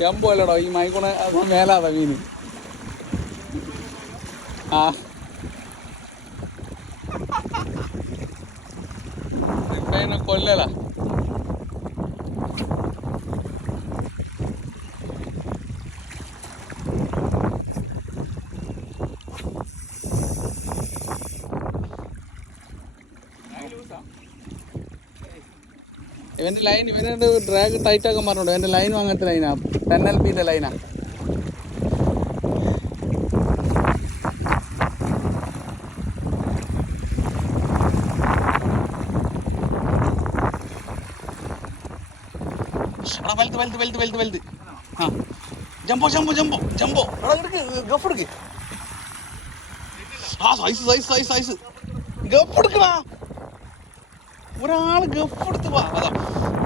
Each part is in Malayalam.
ജമ്പോ അല്ലടോ ഈ മൈക്കൂണ മേലാതാ മീന്. ആ ഇപ്പനെ കൊല്ലല. ഇവൻ്റെ ലൈൻ ഇവൻ്റെ ഡ്രാഗ് ടൈറ്റ് ആക്കാൻ പറഞ്ഞോളൂ. എൻ്റെ ലൈനും അങ്ങനത്തെ ലൈനാ, 10 LPൻ്റെ ലൈനാ. എടാ വലുത് ആ ജമ്പോ എടാ എടുക്ക്, ഗഫ് എടുക്ക്. ആ സൈസ് ഗഫ് എടുക്കടാ. ഒരാൾ ഗഫ് എടുത്ത് വാ. അതാ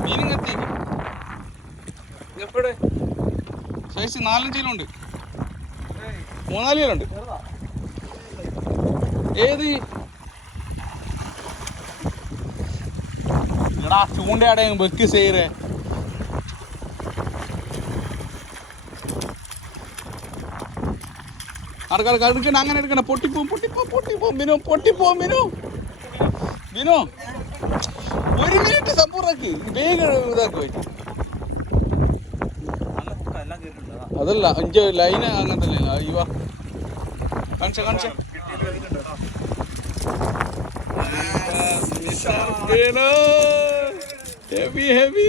മീനിങ്ങെത്തി ഗഫയുടെ സൈസ് 4-5 കിലോ ഉണ്ട്, 3-4 കിലോ ഉണ്ട്. ഏത് എടാ ചൂണ്ടയാടെ വെക്ക് സേരേ. എടുക്കണ്ട, അങ്ങനെ എടുക്കണ്ട. പൊട്ടിപ്പോ മിനു 1 മിനിറ്റ് സമ്പൂർണ്ണാക്കി വേഗം ഇതാക്കി പോയി. അതല്ല അഞ്ച് ലൈന് അങ്ങനത്തെ ലൈന. അയ്യോ കാണിച്ച ഹെവി